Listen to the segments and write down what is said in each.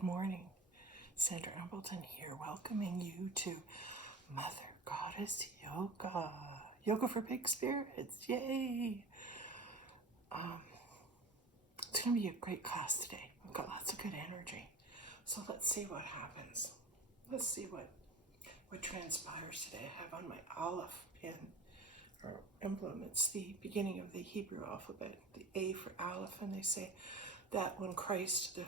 Good morning. Sandra Appleton here, welcoming you to Mother Goddess Yoga. Yoga for big spirits, yay! It's going to be a great class today. We've got lots of good energy. So let's see what happens. Let's see what transpires today. I have on my Aleph pin, or emblem. It's the beginning of the Hebrew alphabet, the A for Aleph, and they say that when Christ, the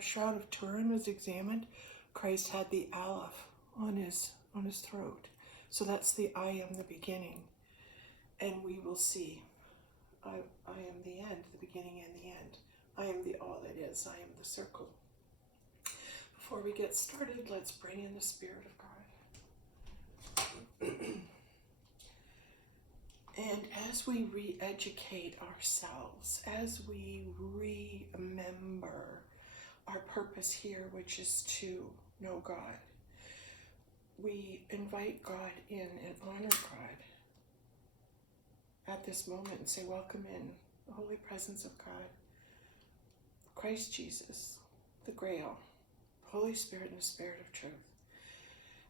Shroud of Turin was examined, Christ had the Aleph on his throat. So that's the I am the beginning. And we will see. I am the end, the beginning and the end. I am the all that is. I am the circle. Before we get started, let's bring in the Spirit of God. And as we re-educate ourselves, as we remember our purpose here, which is to know God, we invite God in and honor God at this moment and say, welcome in the holy presence of God, Christ Jesus, the Grail, Holy Spirit and the Spirit of truth.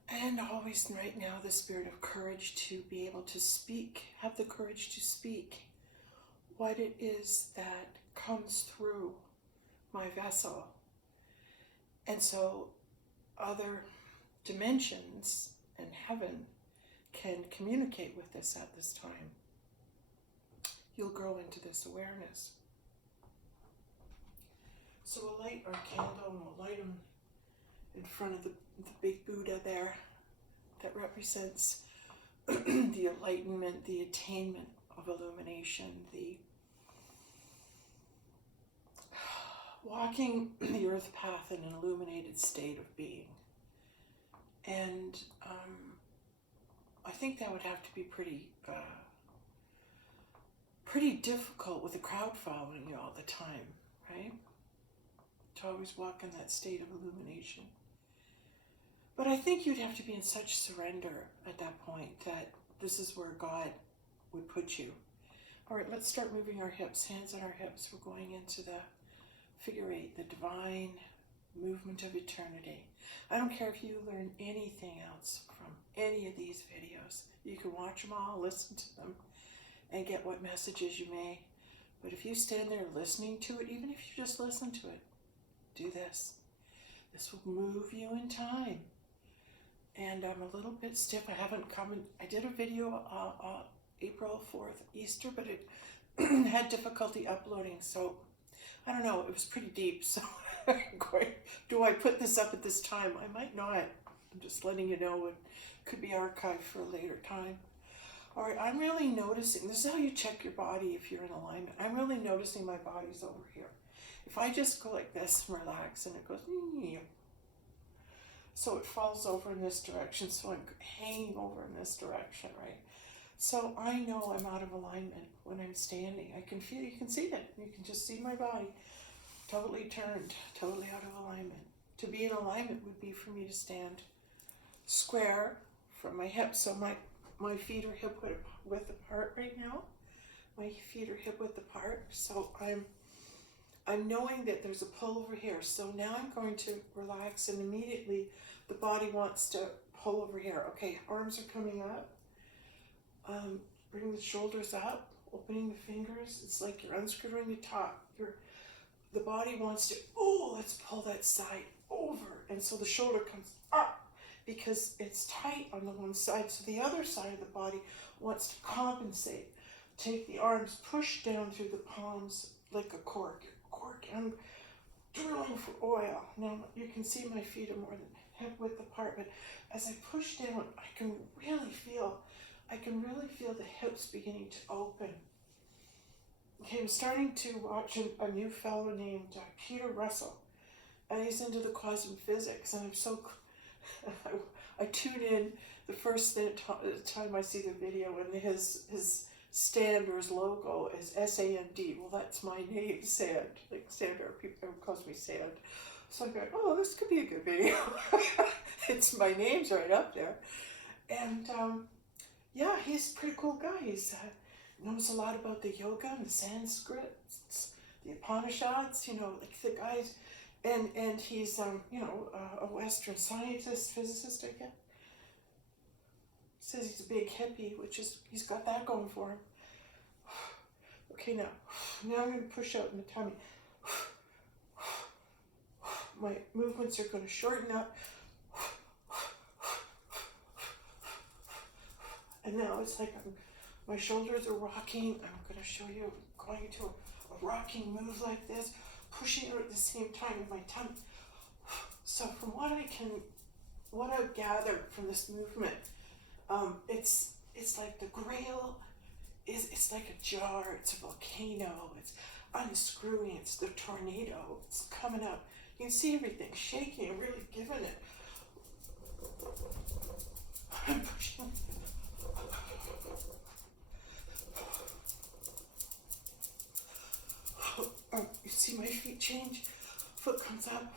And always right now, the spirit of courage to be able to speak, have the courage to speak what it is that comes through my vessel. And so other dimensions and heaven can communicate with this at this time. You'll grow into this awareness. So we'll light our candle and we'll light them in front of the big Buddha there that represents the enlightenment, the attainment of illumination, the walking the earth path in an illuminated state of being. And I think that would have to be pretty difficult with a crowd following you all the time, right? To always walk in that state of illumination. But I think you'd have to be in such surrender at that point that this is where God would put you. All right, let's start moving our hips, hands on our hips. We're going into the figure eight, the divine movement of eternity. I don't care if you learn anything else from any of these videos. You can watch them all, listen to them, and get what messages you may. But if you stand there listening to it, even if you just listen to it, do this. This will move you in time. And I'm a little bit stiff. I did a video April 4th, Easter, but it had difficulty uploading. So I don't know, it was pretty deep. So do I put this up at this time? I might not. I'm just letting you know it could be archived for a later time. All right, I'm really noticing, this is how you check your body if you're in alignment. I'm really noticing my body's over here. If I just go like this and relax and it goes, so it falls over in this direction, so I'm hanging over in this direction, right? So I know I'm out of alignment when I'm standing. I can feel, you can see it. You can just see my body totally turned, totally out of alignment. To be in alignment would be for me to stand square from my hips. So my feet are hip width apart right now. My feet are hip width apart. So I'm knowing that there's a pull over here. So now I'm going to relax and immediately the body wants to pull over here. Okay, arms are coming up. Bring the shoulders up, opening the fingers. It's like you're unscrewing the top. The body wants to, let's pull that side over. And so the shoulder comes up because it's tight on the one side. So the other side of the body wants to compensate. Take the arms, push down through the palms like a cork. I'm drilling for oil. Now you can see my feet are more than hip width apart, but as I push down, I can really feel the hips beginning to open. Okay, I'm starting to watch a new fellow named Peter Russell, and he's into the quantum physics, and I'm so, I tune in the first time I see the video, and his stand or his logo is S-A-N-D. Well, that's my name, Sand. Like Sandra, people calls me Sand. So I go, this could be a good video. It's my name's right up there. And yeah, he's a pretty cool guy. He's knows a lot about the yoga and the Sanskrit, the Upanishads, like the guy's, And he's you know, a Western scientist, physicist, I guess. Says he's a big hippie, which is, he's got that going for him. Okay, now I'm going to push out in the tummy. My movements are going to shorten up. And now it's like my shoulders are rocking. I'm going to show you going into a rocking move like this, pushing out at the same time with my tummy. So from what I've gathered from this movement, it's like the grail it's like a jar, it's a volcano, it's unscrewing, it's the tornado, it's coming up. You can see everything shaking and really giving it. I'm pushing. You see my feet change? Foot comes up.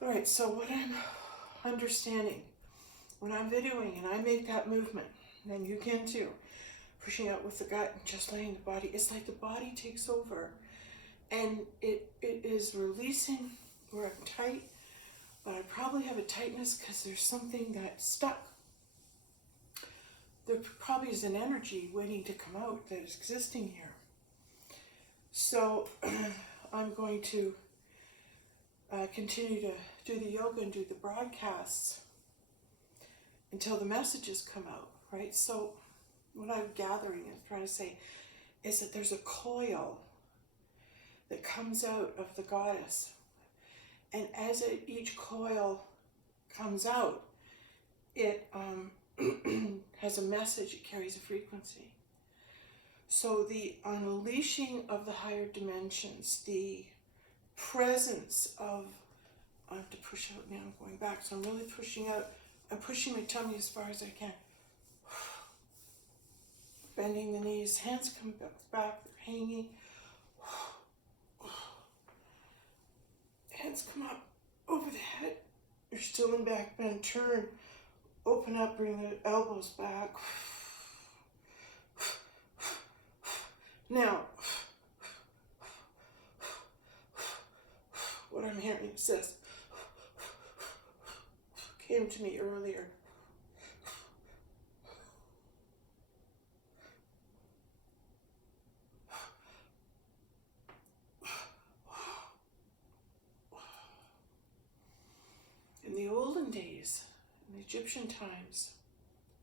Alright, so what I'm understanding, when I'm videoing and I make that movement, and you can too, pushing out with the gut and just letting the body, it's like the body takes over. And it is releasing where I'm tight, but I probably have a tightness because there's something that's stuck. There probably is an energy waiting to come out that is existing here. So I'm going to continue to do the yoga and do the broadcasts until the messages come out, right? So what I'm gathering and trying to say is that there's a coil that comes out of the goddess. And as each coil comes out, it has a message, it carries a frequency. So the unleashing of the higher dimensions, the presence of, I have to push out now, I'm going back, so I'm really pushing out, I'm pushing my tummy as far as I can. Bending the knees, hands come back, they're hanging. Hands come up over the head. You're still in back bend, turn, open up, bring the elbows back. Now, what I'm hearing is this, came to me earlier. In the olden days, in the Egyptian times,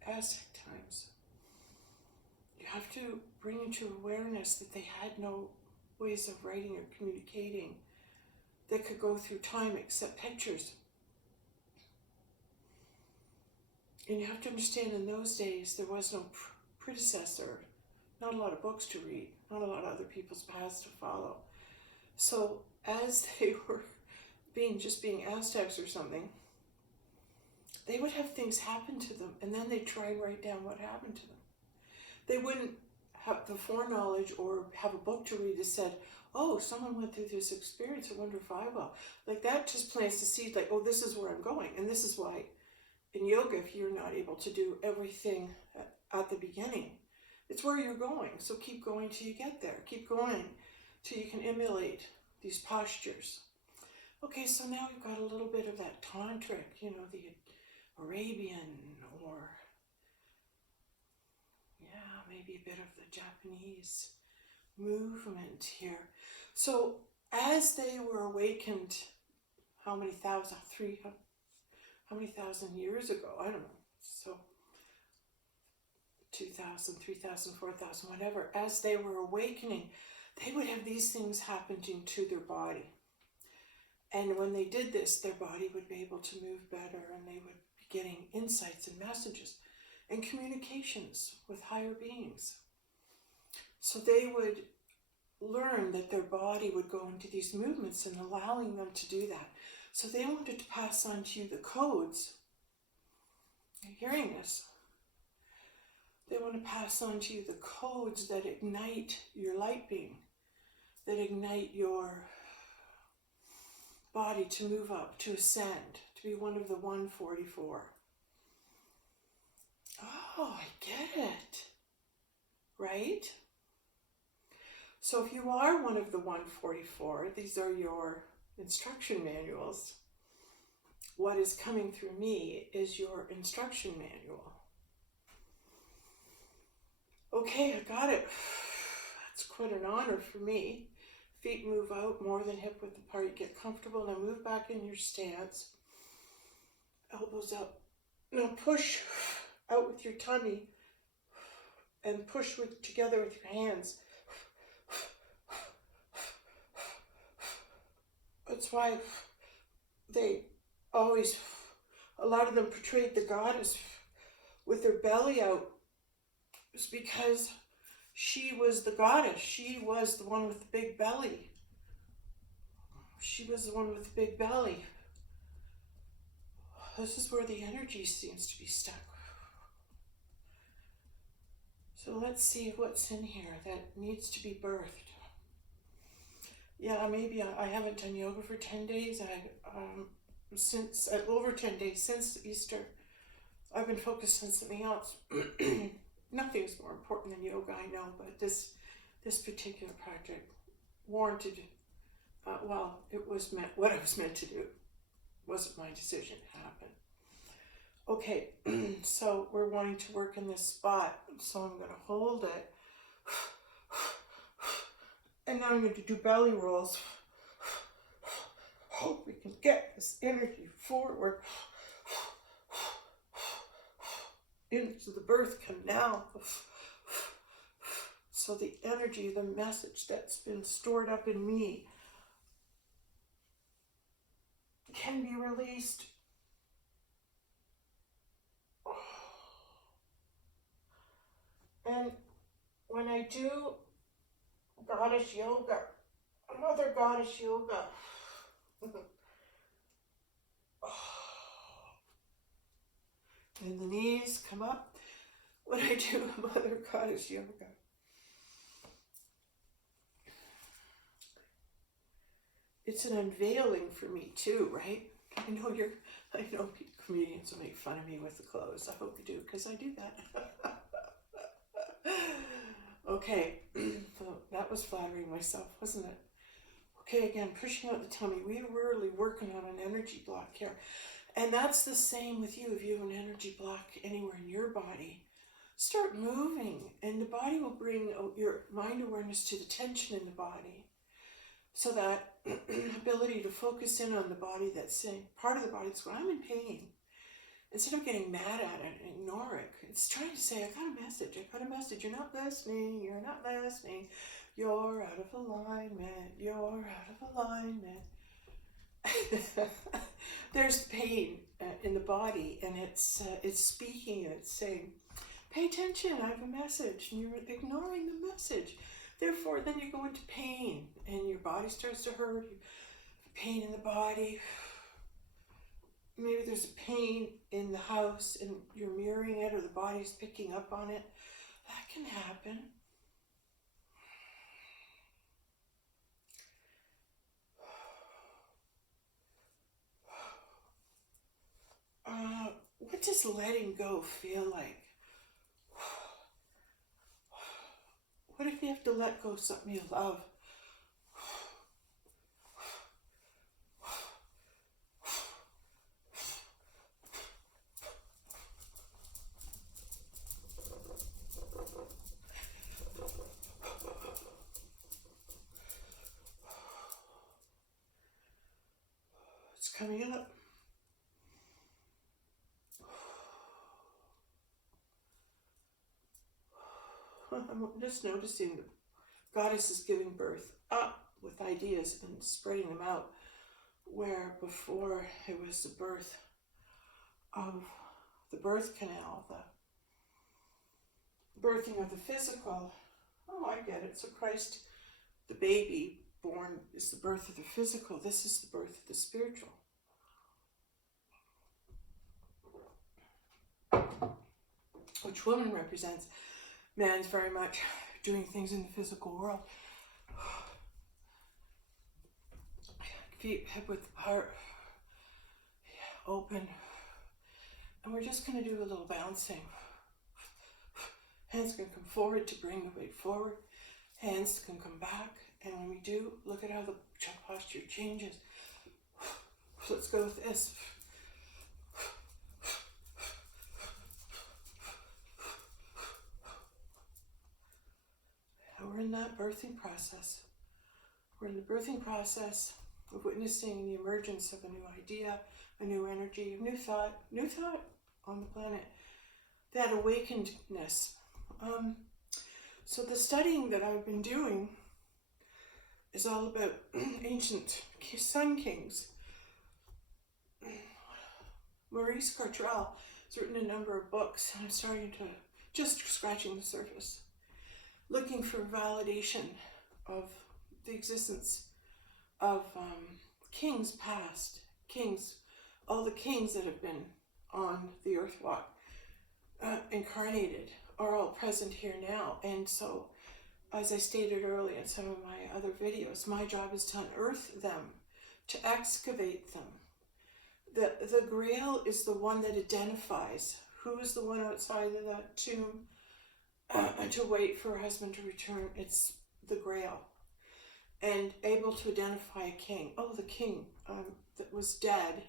Aztec times, you have to bring into awareness that they had no ways of writing or communicating that could go through time except pictures. And you have to understand, in those days, there was no predecessor, not a lot of books to read, not a lot of other people's paths to follow. So as they were being Aztecs or something, they would have things happen to them, and then they'd try and write down what happened to them. They wouldn't have the foreknowledge or have a book to read that said, oh, someone went through this experience, I wonder if I will. Like that just plants the seed, like, oh, this is where I'm going. And this is why in yoga, if you're not able to do everything at the beginning, it's where you're going. So keep going till you get there. Keep going till you can emulate these postures. Okay, so now we've got a little bit of that tantric, you know, the Arabian, or yeah, maybe a bit of the Japanese movement here. So as they were awakened, how many thousand years ago? I don't know. So 2,000, 3,000, 4,000, whatever. As they were awakening, they would have these things happening to their body. And when they did this, their body would be able to move better, and they would be getting insights and messages and communications with higher beings. So they would learn that their body would go into these movements and allowing them to do that. So they wanted to pass on to you the codes. You're hearing this? They want to pass on to you the codes that ignite your light being, that ignite your body to move up, to ascend, to be one of the 144. Oh, I get it. Right? So if you are one of the 144, these are your instruction manuals. What is coming through me is your instruction manual. Okay, I got it. That's quite an honor for me. Feet move out more than hip width apart. You get comfortable. Now move back in your stance. Elbows up. Now push out with your tummy and push together with your hands. That's why they always, a lot of them portrayed the goddess with her belly out. It's because she was the goddess. She was the one with the big belly. She was the one with the big belly. This is where the energy seems to be stuck. So let's see what's in here that needs to be birthed. Yeah, maybe I haven't done yoga for 10 days. Since over 10 days since Easter, I've been focused on something else. Nothing's more important than yoga, I know, but this particular project warranted. Well, it was what I was meant to do. It wasn't my decision to happen. Okay, so we're wanting to work in this spot, so I'm going to hold it. And now I'm going to do belly rolls. Hope we can get this energy forward into the birth canal. So the energy, the message that's been stored up in me can be released. And when I do goddess yoga, another goddess yoga, and the knees come up, when I do mother goddess yoga, it's an unveiling for me too, right? I know comedians will make fun of me with the clothes. I hope you do, because I do that. Okay, so that was flattering myself, wasn't it? Okay, again, pushing out the tummy. We are really working on an energy block here. And that's the same with you. If you have an energy block anywhere in your body, start moving, and the body will bring your mind awareness to the tension in the body. So that ability to focus in on the body that's saying, part of the body that's going, I'm in pain. Instead of getting mad at it and ignore it, it's trying to say, I got a message, you're not listening, you're out of alignment, There's pain in the body, and it's speaking, and it's saying, pay attention, I have a message, and you're ignoring the message. Therefore, then you go into pain, and your body starts to hurt, pain in the body. Maybe there's a pain in the house and you're mirroring it, or the body's picking up on it. That can happen. What does letting go feel like? What if you have to let go of something you love? It's coming up. I'm just noticing the goddess is giving birth up with ideas and spreading them out, where before it was the birth of the birth canal, the birthing of the physical. Oh, I get it. So Christ, the baby born, is the birth of the physical. This is the birth of the spiritual. Which woman represents. Man's very much doing things in the physical world. Feet hip width apart, open. And we're just going to do a little bouncing. Hands going to come forward to bring the weight forward. Hands can come back, and when we do, look at how the posture changes. Let's go with this. And we're in that birthing process. We're in the birthing process of witnessing the emergence of a new idea, a new energy, a new thought on the planet. That awakenedness. So the studying that I've been doing is all about ancient sun kings. Maurice Cartrell has written a number of books, and I'm starting to, just scratching the surface, looking for validation of the existence of kings past, kings, all the kings that have been on the earth walk, incarnated, are all present here now. And so, as I stated earlier in some of my other videos, my job is to unearth them, to excavate them. The Grail is the one that identifies who is the one outside of that tomb to wait for her husband to return. It's the Grail. And able to identify a king. Oh, the king that was dead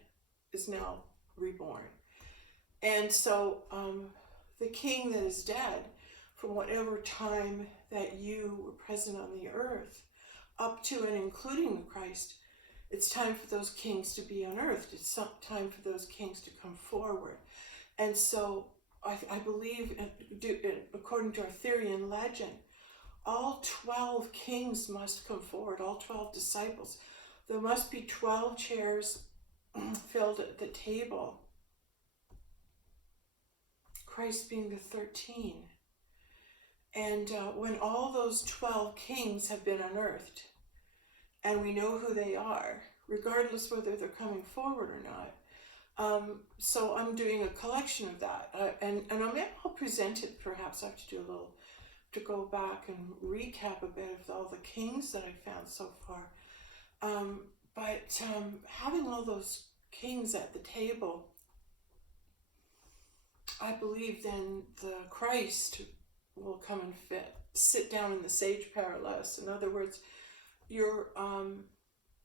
is now reborn. And so the king that is dead, from whatever time that you were present on the earth, up to and including the Christ, it's time for those kings to be unearthed. It's time for those kings to come forward. And so I believe, according to Arthurian legend, all 12 kings must come forward, all 12 disciples. There must be 12 chairs filled at the table. Christ being the 13. And when all those 12 kings have been unearthed, and we know who they are, regardless whether they're coming forward or not. So I'm doing a collection of that. And I'll present it, perhaps I have to do a little, to go back and recap a bit of all the kings that I've found so far. But having all those kings at the table, I believe then the Christ will come and sit down in the sage perilous. In other words, you're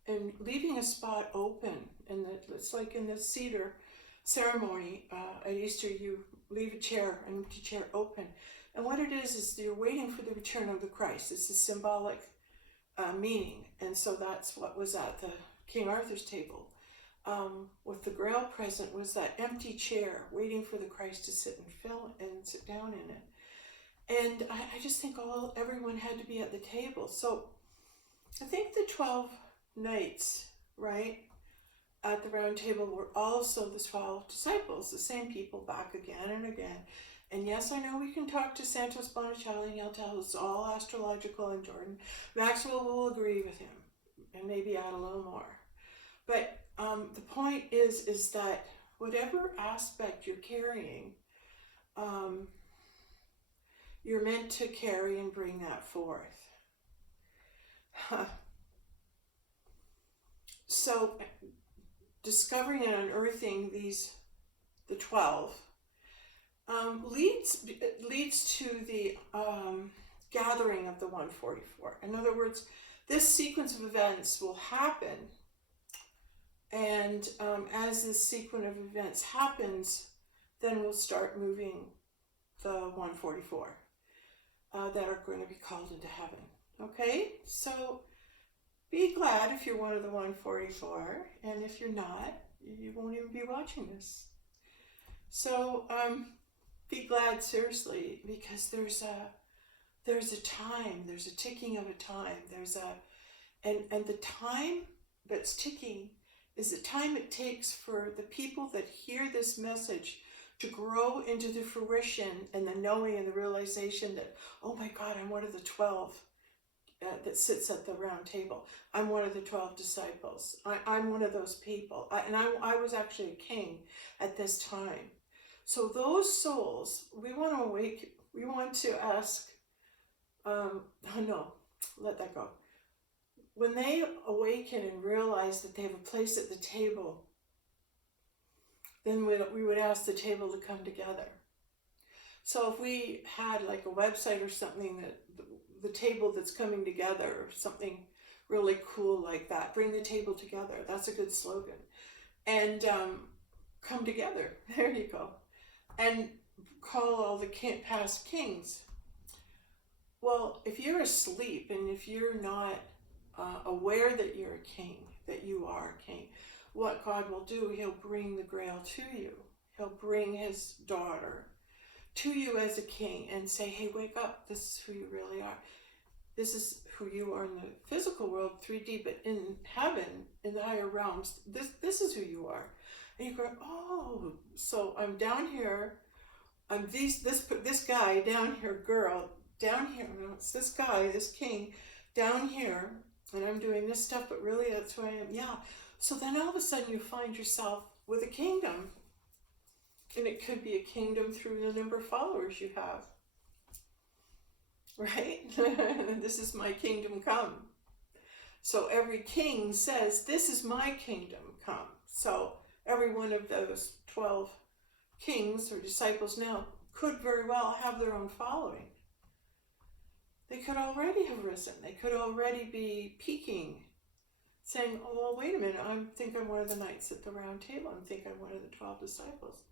and leaving a spot open, and it's like in the cedar ceremony at Easter, you leave an empty chair open. And what it is you're waiting for the return of the Christ. It's a symbolic meaning. And so that's what was at the King Arthur's table. With the Grail present was that empty chair waiting for the Christ to sit down in it. And I just think everyone had to be at the table. So I think the 12 knights, right, at the round table were also the 12 disciples, the same people back again and again. And yes, I know we can talk to Santos Bonicelli and he'll tell us all astrological, and Jordan Maxwell will agree with him and maybe add a little more. But the point is that whatever aspect you're carrying, you're meant to carry and bring that forth. So discovering and unearthing the 12, leads to the gathering of the 144. In other words, this sequence of events will happen, and as this sequence of events happens, then we'll start moving the 144 that are going to be called into heaven. Okay, so be glad if you're one of the 144, and if you're not, you won't even be watching this. So be glad, seriously, because there's a time, there's a ticking of a time, and the time that's ticking is the time it takes for the people that hear this message to grow into the fruition and the knowing and the realization that, oh my God, I'm one of the 12 that sits at the round table. I'm one of the 12 disciples. I'm one of those people. I was actually a king at this time. So those souls, we want to awaken, we want to ask, no, let that go. When they awaken and realize that they have a place at the table, then we would ask the table to come together. So if we had like a website or something that the table that's coming together, or something really cool like that. Bring the table together. That's a good slogan. And come together. There you go. And call all the past kings. Well, if you're asleep and if you're not aware that you're a king, that you are a king, what God will do, he'll bring the grail to you. He'll bring his daughter to you as a king and say, hey, wake up. This is who you really are. This is who you are in the physical world, 3D, but in heaven, in the higher realms, this is who you are. And you go, oh, so I'm down here. I'm this guy down here, girl, down here. No, it's this guy, this king, down here, and I'm doing this stuff, but really that's who I am. Yeah. So then all of a sudden you find yourself with a kingdom. And it could be a kingdom through the number of followers you have. Right? This is my kingdom come. So every king says, this is my kingdom come. So every one of those 12 kings or disciples now could very well have their own following. They could already have risen. They could already be peaking, saying, oh, well, wait a minute, I think I'm one of the knights at the round table. I think I'm one of the 12 disciples.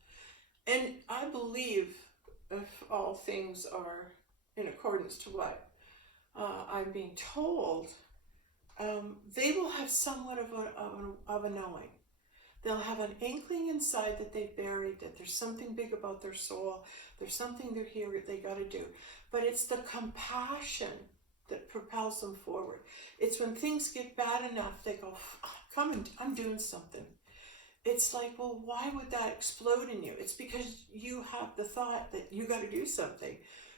And I believe if all things are in accordance to what I'm being told, they will have somewhat of a knowing. They'll have an inkling inside that they've buried, that there's something big about their soul. There's something they're here they got to do. But it's the compassion that propels them forward. It's when things get bad enough, they go, come and I'm doing something. It's like, well, why would that explode in you? It's because you have the thought that you got to do something.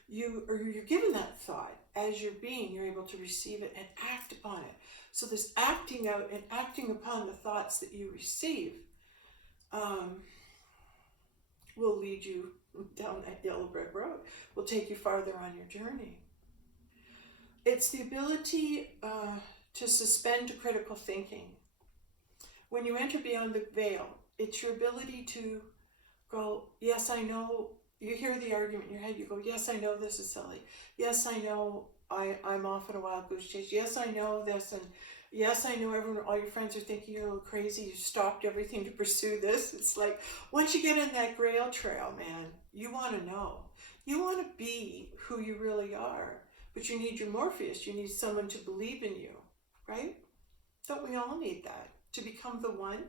You're given that thought as your being, you're able to receive it and act upon it. So this acting out and acting upon the thoughts that you receive will lead you down that yellow brick road, will take you farther on your journey. It's the ability to suspend critical thinking. When you enter beyond the veil, it's your ability to go, yes, I know. You hear the argument in your head, you go, yes, I know this is silly. Yes, I know I'm off on a wild goose chase. Yes, I know this. And yes, I know all your friends are thinking you're a little crazy. You stopped everything to pursue this. It's like, once you get in that grail trail, man, you want to know. You want to be who you really are. But you need your Morpheus. You need someone to believe in you, right? Don't we all need that? To become the one?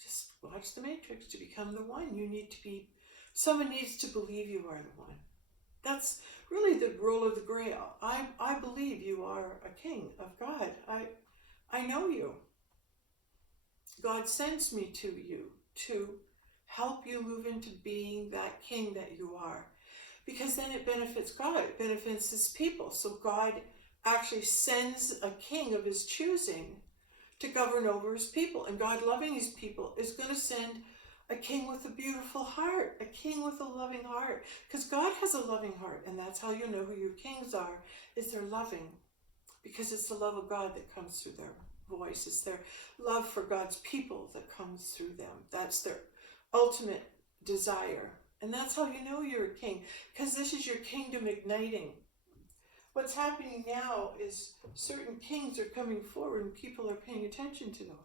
Just watch the Matrix. To become the one, you need to be, someone needs to believe you are the one. That's really the rule of the grail. I believe you are a king of God. I know you. God sends me to you to help you move into being that king that you are. Because then it benefits God, it benefits his people. So God actually sends a king of his choosing to govern over his people. And God, loving his people, is going to send a king with a beautiful heart, a king with a loving heart. Because God has a loving heart, and that's how you know who your kings are, is they're loving. Because it's the love of God that comes through their voice. It's their love for God's people that comes through them. That's their ultimate desire. And that's how you know you're a king, because this is your kingdom igniting. What's happening now is certain kings are coming forward and people are paying attention to them.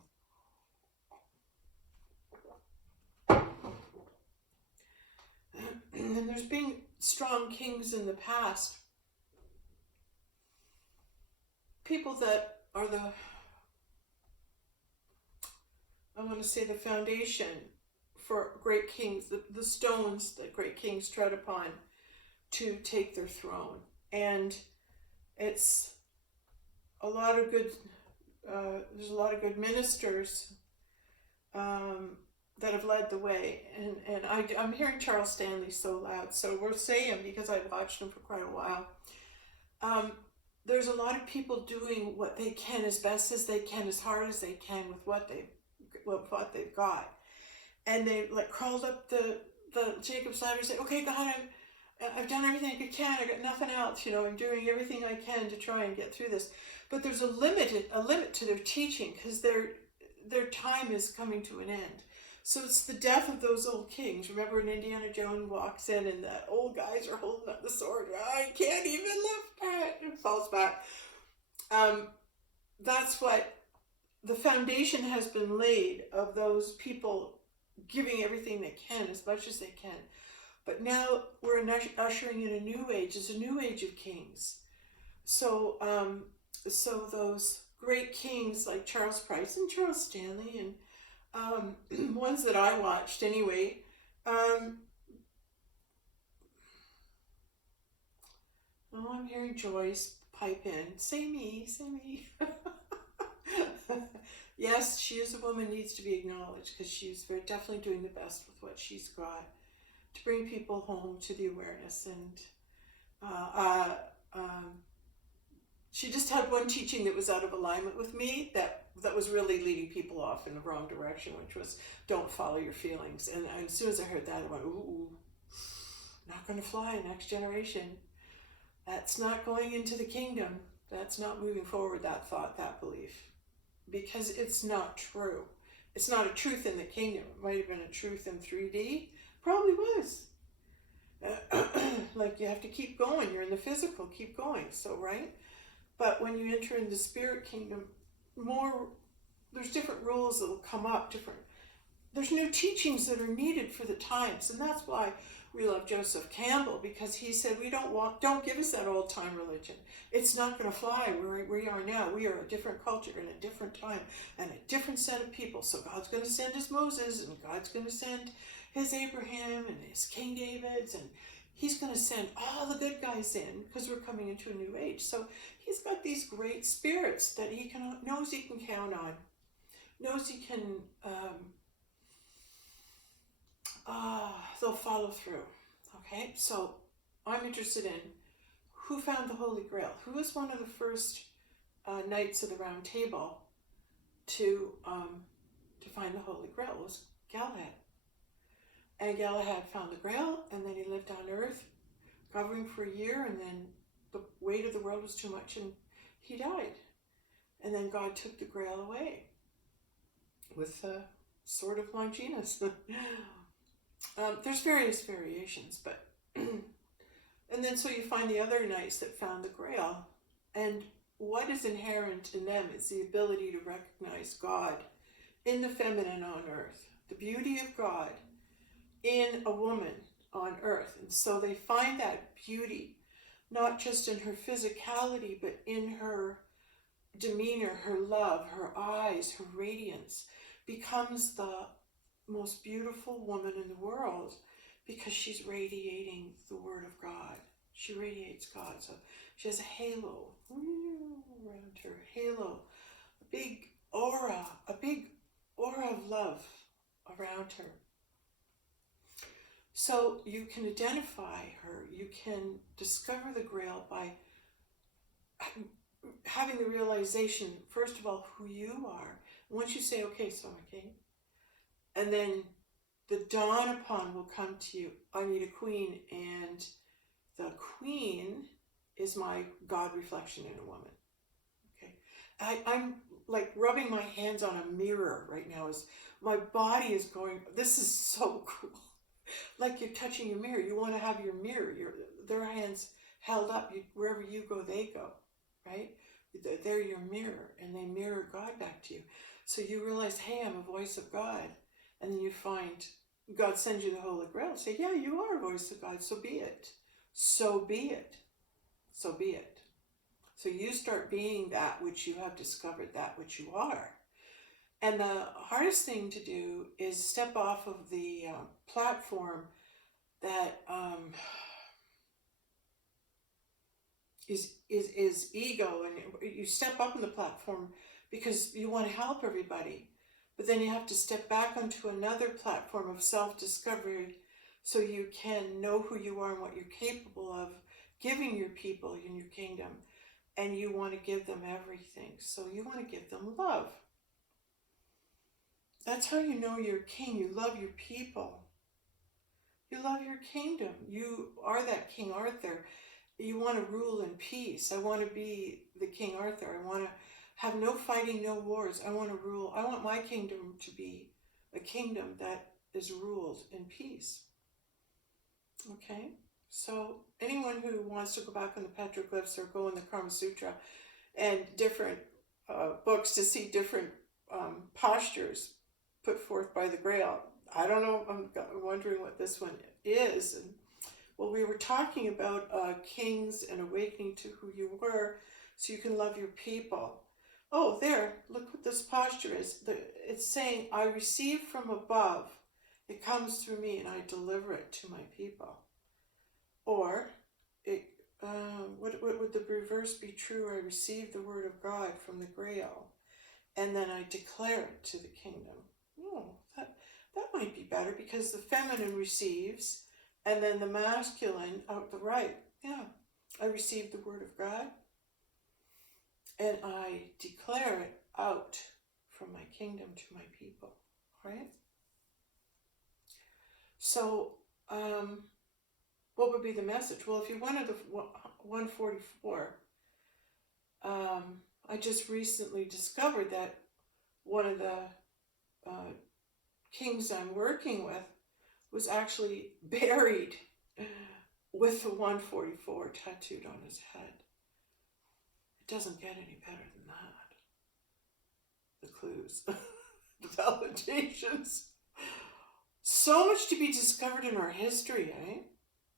And there's been strong kings in the past. People that are the foundation for great kings, the stones that great kings tread upon to take their throne. And it's a lot of good, there's a lot of good ministers that have led the way. And I'm hearing Charles Stanley so loud, so we'll say him because I've watched him for quite a while. There's a lot of people doing what they can as best as they can, as hard as they can with what they've got. And they like crawled up the Jacob's ladder and said, okay, God, I've done everything I can. I got nothing else. I'm doing everything I can to try and get through this. But there's a limit to their teaching, because their time is coming to an end. So it's the death of those old kings. Remember when Indiana Jones walks in and the old guys are holding up the sword? I can't even lift it. It falls back. That's what the foundation has been laid of those people giving everything they can, as much as they can. But now we're ushering in a new age. It's a new age of kings. So, so those great kings like Charles Price and Charles Stanley and ones that I watched anyway. Oh, I'm hearing Joyce pipe in. Say me, say me. Yes, she is a woman, needs to be acknowledged, because she's very definitely doing the best with what she's got to bring people home to the awareness. And she just had one teaching that was out of alignment with me, that was really leading people off in the wrong direction, which was don't follow your feelings. And as soon as I heard that, I went, ooh, not going to fly, next generation. That's not going into the kingdom. That's not moving forward, that thought, that belief. Because it's not true. It's not a truth in the kingdom. It might have been a truth in 3D. Probably was. Like you have to keep going. You're in the physical, keep going. So, right? But when you enter in the spirit kingdom, there's different rules that will come up, there's new teachings that are needed for the times. And that's why we love Joseph Campbell, because he said, don't give us that old time religion. It's not going to fly where we are now. We are a different culture in a different time and a different set of people. So God's going to send his Moses, and God's going to send his Abraham and his King Davids, and he's going to send all the good guys in, because we're coming into a new age. So he's got these great spirits that he knows he can count on, knows he can, they'll follow through. Okay, so I'm interested in who found the Holy Grail. Who was one of the first knights of the Round Table to find the Holy Grail? It was Galahad. And Galahad found the Grail, and then he lived on Earth, covering for a year, and then the weight of the world was too much, and he died. And then God took the Grail away with the sword of Longinus. There's various variations, but and then so you find the other knights that found the Grail, and what is inherent in them is the ability to recognize God in the feminine on Earth, the beauty of God in a woman on Earth. And so they find that beauty not just in her physicality, but in her demeanor, her love, her eyes, her radiance, becomes the most beautiful woman in the world, because she's radiating the Word of God. She radiates God. So she has a halo around her, halo, a big aura of love around her. So you can identify her, you can discover the Grail by having the realization, first of all, who you are. Once you say, okay, so I'm a king, and then the dawn upon will come to you, I need a queen, and the queen is my God reflection in a woman. Okay, I'm like rubbing my hands on a mirror right now, as my body is going, this is so cool. Like you're touching your mirror. You want to have your mirror, their hands held up. Wherever you go, they go, right? They're your mirror, and they mirror God back to you. So you realize, hey, I'm a voice of God. And then you find God sends you the Holy Grail. Say, yeah, you are a voice of God, so be it. So be it. So be it. So you start being that which you have discovered, that which you are. And the hardest thing to do is step off of the platform that is ego, and you step up on the platform because you want to help everybody, but then you have to step back onto another platform of self-discovery so you can know who you are and what you're capable of giving your people in your kingdom, and you want to give them everything. So you want to give them love. That's how you know you're king. You love your people. You love your kingdom. You are that King Arthur. You want to rule in peace. I want to be the King Arthur. I want to have no fighting, no wars. I want to rule. I want my kingdom to be a kingdom that is ruled in peace. Okay? So anyone who wants to go back on the petroglyphs or go in the Kama Sutra and different books to see different postures put forth by the Grail, I don't know, I'm wondering what this one is. And, well, we were talking about kings and awakening to who you were so you can love your people. Oh, there, look what this posture is. It's saying, I receive from above. It comes through me and I deliver it to my people. Or, would the reverse be true? I receive the word of God from the Grail and then I declare it to the kingdom. Oh, that might be better because the feminine receives and then the masculine out the right. Yeah, I receive the word of God and I declare it out from my kingdom to my people, right? So, what would be the message? Well, if you wanted the 144, I just recently discovered that one of the kings I'm working with was actually buried with the 144 tattooed on his head. It doesn't get any better than that. The clues, the validations. So much to be discovered in our history, eh?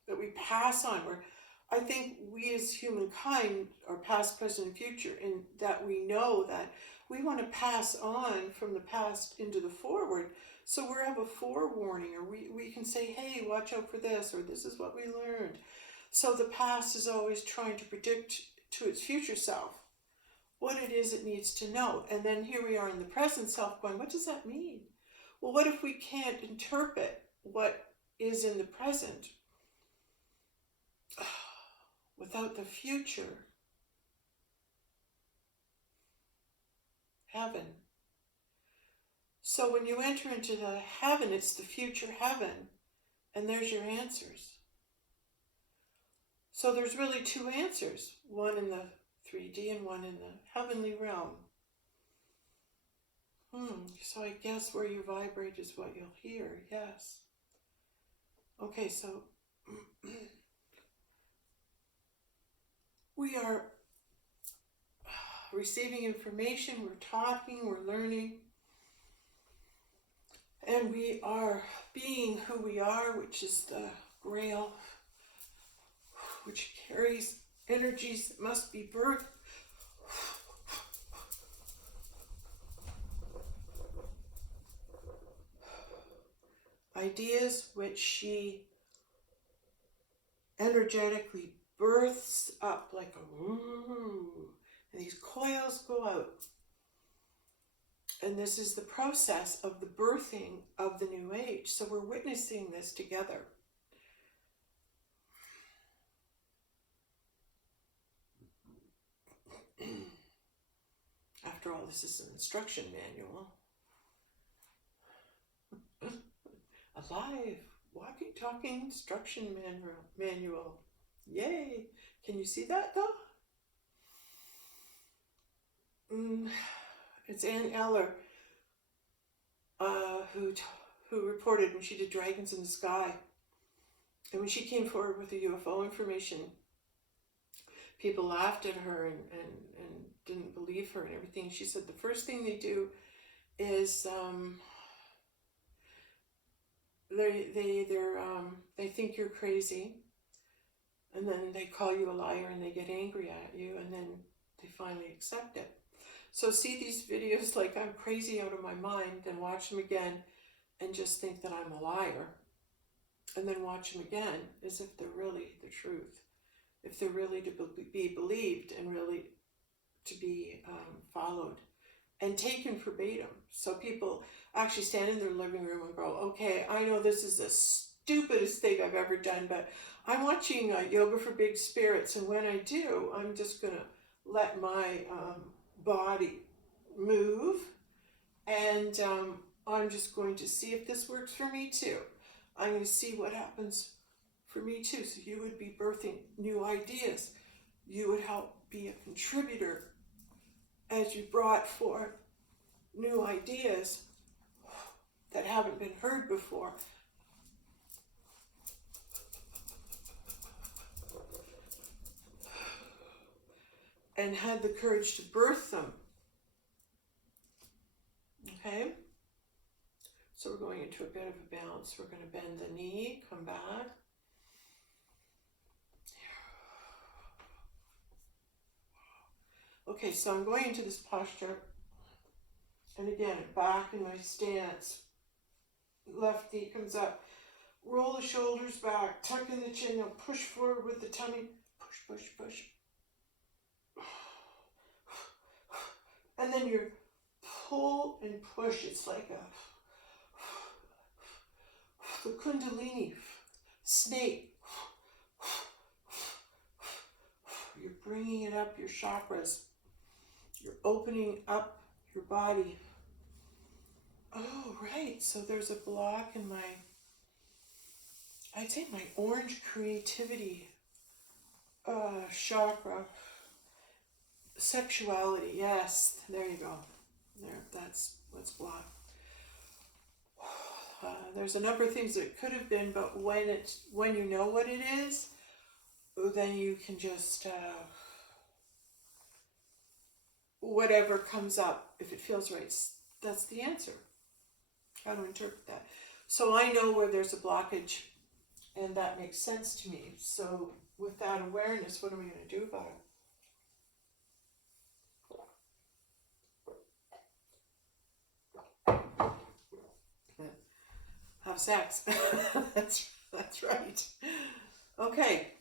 That we pass on. Where I think we as humankind are past, present, and future, in that we know that we want to pass on from the past into the forward. So we have a forewarning, or we can say, hey, watch out for this, or this is what we learned. So the past is always trying to predict to its future self what it is it needs to know. And then here we are in the present self going, what does that mean? Well, what if we can't interpret what is in the present without the future? Heaven. So when you enter into the heaven, it's the future heaven, and there's your answers. So there's really two answers, one in the 3D and one in the heavenly realm. So I guess where you vibrate is what you'll hear, yes. Okay, so we are receiving information, we're talking, we're learning, and we are being who we are, which is the Grail, which carries energies that must be birthed. Ideas which she energetically births up like a woo, and these coils go out. And this is the process of the birthing of the new age. So we're witnessing this together. After all, this is an instruction manual. Alive, walking, talking, instruction manual. Yay! Can you see that though? It's Ann Eller who reported when she did Dragons in the Sky. And when she came forward with the UFO information, people laughed at her and didn't believe her and everything. She said the first thing they do is they think you're crazy, and then they call you a liar and they get angry at you, and then they finally accept it. So see these videos like I'm crazy out of my mind, then watch them again and just think that I'm a liar, and then watch them again as if they're really the truth, if they're really to be believed and really to be followed and taken verbatim. So people actually stand in their living room and go, okay, I know this is the stupidest thing I've ever done, but I'm watching Yoga for Big Spirits, and when I do, I'm just going to let my body move, and I'm just going to see if this works for me too. I'm going to see what happens for me too. So you would be birthing new ideas. You would help be a contributor as you brought forth new ideas that haven't been heard before. And had the courage to birth them. Okay? So we're going into a bit of a balance. We're going to bend the knee, come back. Okay, so I'm going into this posture. And again, back in my stance. Left knee comes up. Roll the shoulders back. Tuck in the chin. Now push forward with the tummy. Push, push, push. And then you pull and push. It's like the Kundalini snake. You're bringing it up, your chakras. You're opening up your body. Oh, right. So there's a block in my, I'd say my orange creativity chakra. Sexuality, yes. There you go. There, that's what's blocked. There's a number of things that it could have been, but when you know what it is, then you can just whatever comes up, if it feels right, that's the answer. How to interpret that. So I know where there's a blockage, and that makes sense to me. So with that awareness, what are we going to do about it? Have sex. that's right. Okay.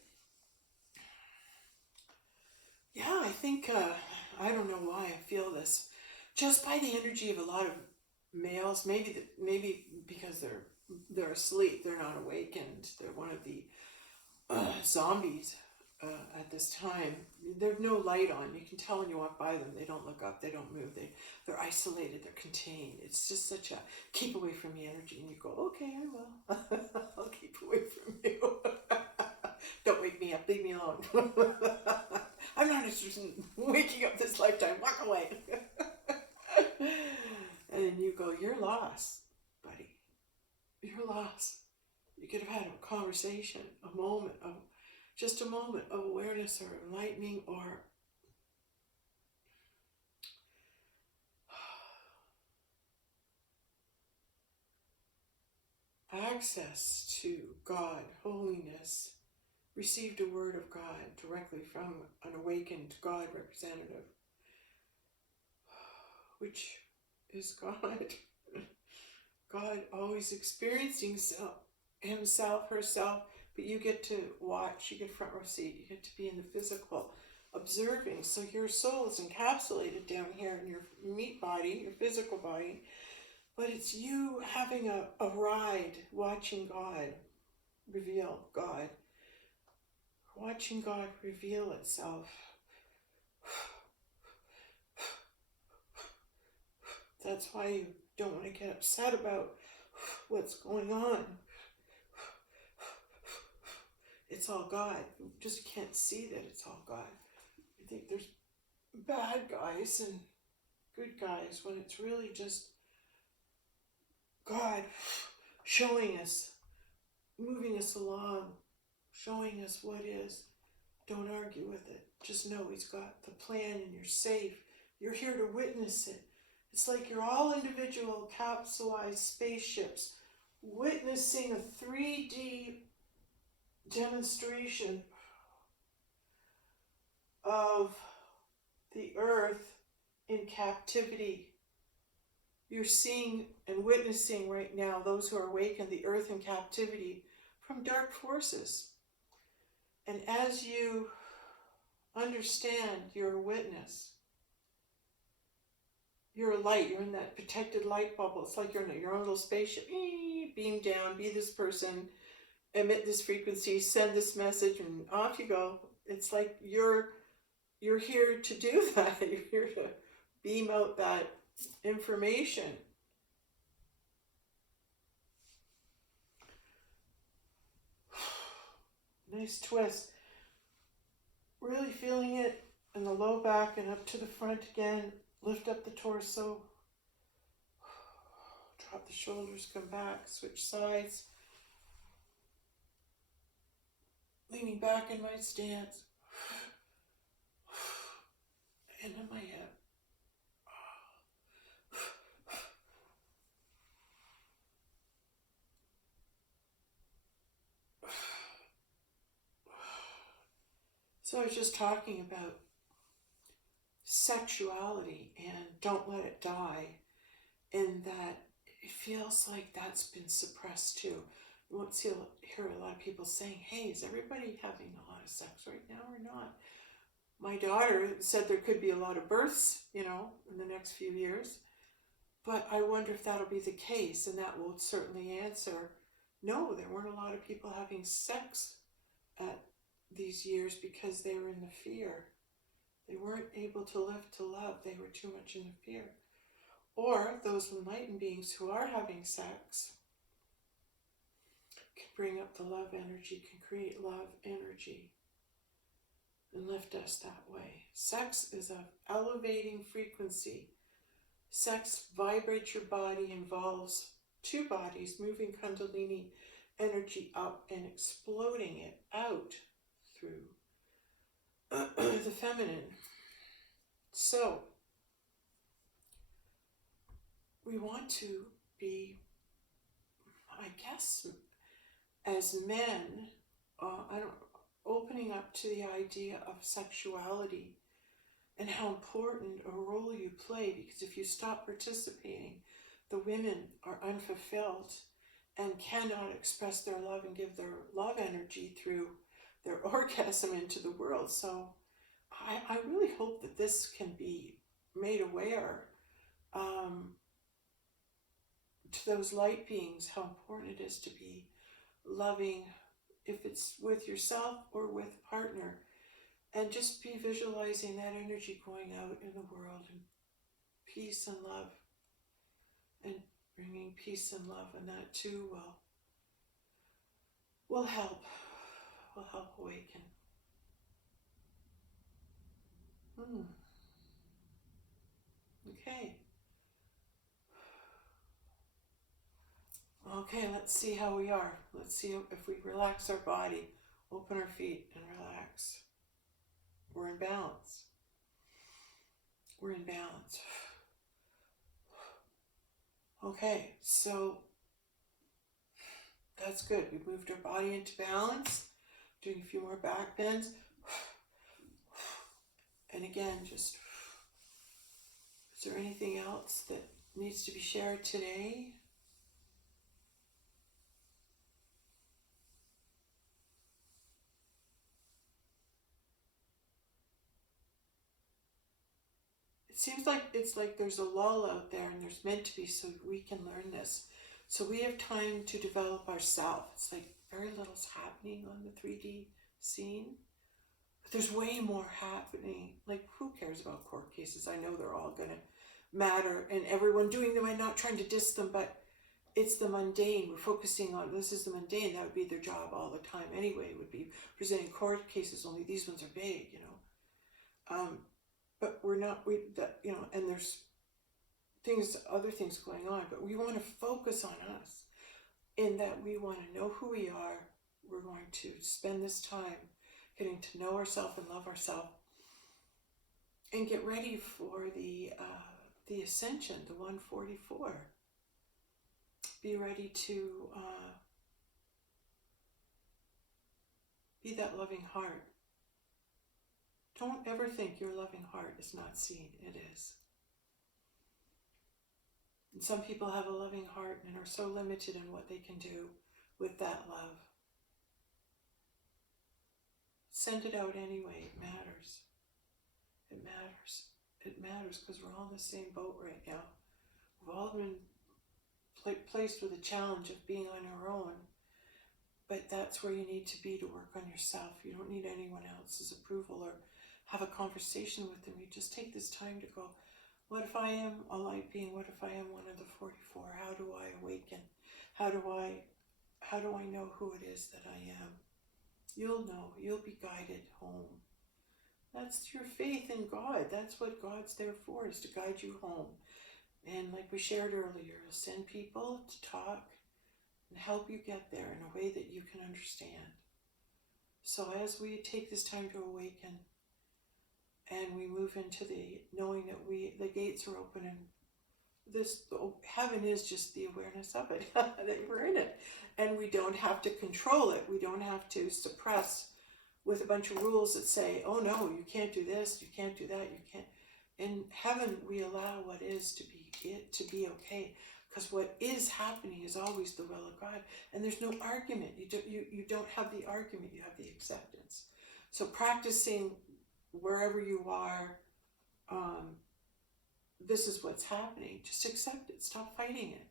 Yeah, I think I don't know why I feel this. Just by the energy of a lot of males, maybe because they're asleep, they're not awakened. They're one of the zombies at this time. There's no light on. You can tell when you walk by them. They don't look up. They don't move. They're isolated. They're contained. It's just such a keep away from me energy. And you go, okay, I will. I'll keep away from you. Don't wake me up. Leave me alone. I'm not interested in waking up this lifetime. Walk away. And then you go, you're lost, buddy. You're lost. You could have had a conversation, a moment of awareness or enlightening or access to God, holiness, received a word of God directly from an awakened God representative, which is God. God always experiencing himself, herself, but you get to watch, you get front row seat, you get to be in the physical, observing. So your soul is encapsulated down here in your meat body, your physical body, but it's you having a ride, watching God reveal God, watching God reveal itself. That's why you don't want to get upset about what's going on. It's all God. You just can't see that it's all God. I think there's bad guys and good guys when it's really just God showing us, moving us along, showing us what is. Don't argue with it. Just know He's got the plan and you're safe. You're here to witness it. It's like you're all individual capsulized spaceships witnessing a 3D demonstration of the earth in captivity. You're seeing and witnessing right now, those who are awakened, the earth in captivity from dark forces. And as you understand you're a witness, you're a light, you're in that protected light bubble. It's like you're in your own little spaceship. Beam down, be this person, emit this frequency, send this message, and off you go. It's like you're here to do that. You're here to beam out that information. Nice twist. Really feeling it in the low back and up to the front again. Lift up the torso. Drop the shoulders, come back, switch sides. Leaning back in my stance. Hand on my hip. So I was just talking about sexuality and don't let it die, in that it feels like that's been suppressed too. You won't hear a lot of people saying, hey, is everybody having a lot of sex right now or not? My daughter said there could be a lot of births, in the next few years, but I wonder if that'll be the case, and that will certainly answer, no, there weren't a lot of people having sex at these years because they were in the fear. They weren't able to live to love. They were too much in the fear. Or those enlightened beings who are having sex can bring up the love energy, can create love energy and lift us that way. Sex is an elevating frequency. Sex vibrates your body, involves two bodies moving Kundalini energy up and exploding it out through the feminine. So we want to be, I guess, as men, opening up to the idea of sexuality and how important a role you play, because if you stop participating, the women are unfulfilled and cannot express their love and give their love energy through their orgasm into the world. So I really hope that this can be made aware to those light beings, how important it is to be loving, if it's with yourself or with a partner, and just be visualizing that energy going out in the world, and peace and love, and bringing peace and love, and that too will help awaken. Okay, let's see how we are. Let's see if we relax our body, open our feet and relax. We're in balance. We're in balance. Okay, so that's good. We've moved our body into balance. Doing a few more back bends. And again, just, is there anything else that needs to be shared today? It seems like it's like there's a lull out there, and there's meant to be, so we can learn this. So we have time to develop ourselves. It's like very little's happening on the 3D scene. But there's way more happening. Like, who cares about court cases? I know they're all going to matter, and everyone doing them. I'm not trying to diss them, but it's the mundane. We're focusing on, this is the mundane. That would be their job all the time anyway, would be presenting court cases, only these ones are big, But we're not, and there's other things going on, but we want to focus on us, in that we want to know who we are. We're going to spend this time getting to know ourselves and love ourselves, and get ready for the ascension, the 144. Be ready to be that loving heart. Don't ever think your loving heart is not seen. It is. And some people have a loving heart and are so limited in what they can do with that love. Send it out anyway. It matters. It matters. It matters, because we're all in the same boat right now. We've all been placed with the challenge of being on our own. But that's where you need to be to work on yourself. You don't need anyone else's approval or have a conversation with them. You just take this time to go, what if I am a light being? What if I am one of the 44? How do I awaken? How do I know who it is that I am? You'll know. You'll be guided home. That's your faith in God. That's what God's there for, is to guide you home. And like we shared earlier, send people to talk and help you get there in a way that you can understand. So as we take this time to awaken and we move into the knowing that the gates are open, and this heaven is just the awareness of it, that we're in it. And we don't have to control it. We don't have to suppress with a bunch of rules that say, oh no, you can't do this, you can't do that, you can't. In heaven, we allow what is to be okay, because what is happening is always the will of God, and there's no argument. You don't have the argument, you have the acceptance. So practicing wherever you are, this is what's happening. Just accept it. Stop fighting it.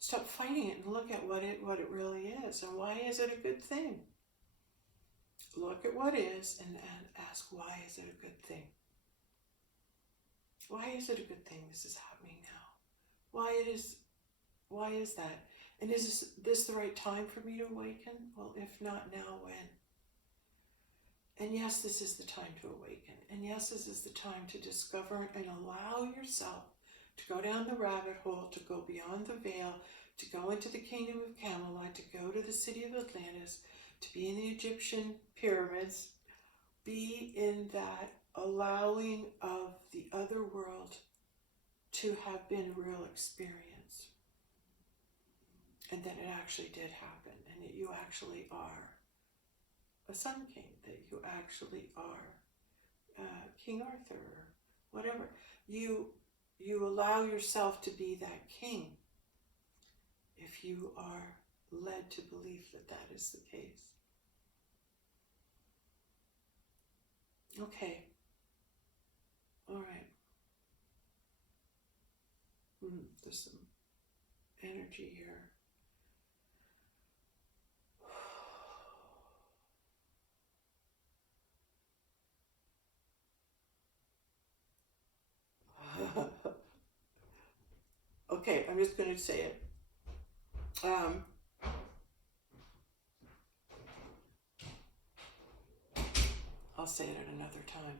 Stop fighting it and look at what it really is, and why is it a good thing. Look at what is and ask, why is it a good thing? Why is it a good thing this is happening now? Why is that? And is this the right time for me to awaken? Well, if not now, when? And yes, this is the time to awaken. And yes, this is the time to discover and allow yourself to go down the rabbit hole, to go beyond the veil, to go into the kingdom of Camelot, to go to the city of Atlantis, to be in the Egyptian pyramids, be in that allowing of the other world to have been real experience. And that it actually did happen, and that you actually are a Sun King, that you actually are King Arthur, or whatever. You allow yourself to be that king if you are led to believe that that is the case. Okay. All right. There's some energy here. Okay, I'm just going to say it. I'll say it at another time.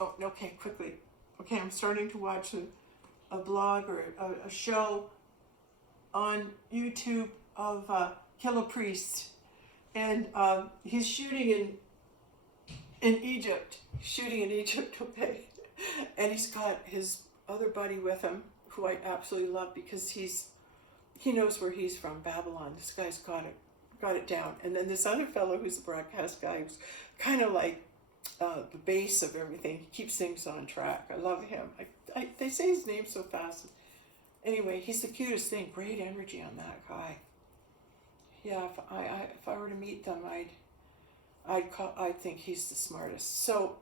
Oh, okay, quickly. Okay, I'm starting to watch a blog or a show on YouTube of KILLA priest, and he's shooting in Egypt. Shooting in Egypt, okay, and he's got his other buddy with him, who I absolutely love because he knows where he's from, Babylon. This guy's got it down. And then this other fellow who's a broadcast guy, who's kind of like the base of everything. He keeps things on track. I love him. They say his name so fast. Anyway, he's the cutest thing. Great energy on that guy. Yeah, if I were to meet them, I'd think he's the smartest. So,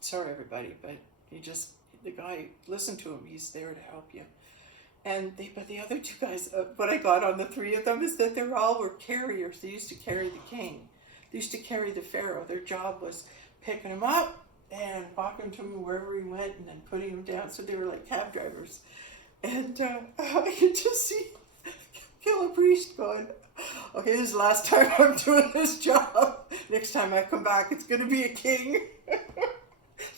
sorry everybody, but the guy, listen to him. He's there to help you. But the other two guys, what I got on the three of them is that they all were carriers. They used to carry the king. They used to carry the pharaoh. Their job was picking him up and walking to him wherever he went and then putting him down. So they were like cab drivers. And I could just see KILLA priest going, okay, this is the last time I'm doing this job. Next time I come back, it's going to be a king.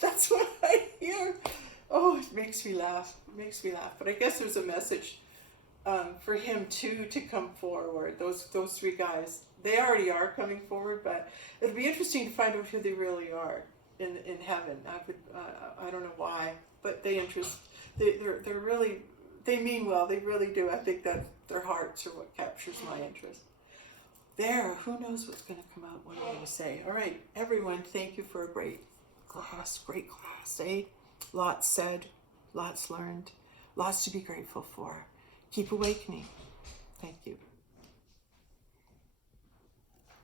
That's what I hear. Oh, it makes me laugh. It makes me laugh. But I guess there's a message for him too to come forward. Those three guys, they already are coming forward, but it'd be interesting to find out who they really are in heaven. I don't know why, but they're really, they mean well. They really do. I think that their hearts are what captures my interest. There, who knows what's going to come out? What am I going to say? All right, everyone, thank you for a great class, eh? Lots said, lots learned, lots to be grateful for. Keep awakening.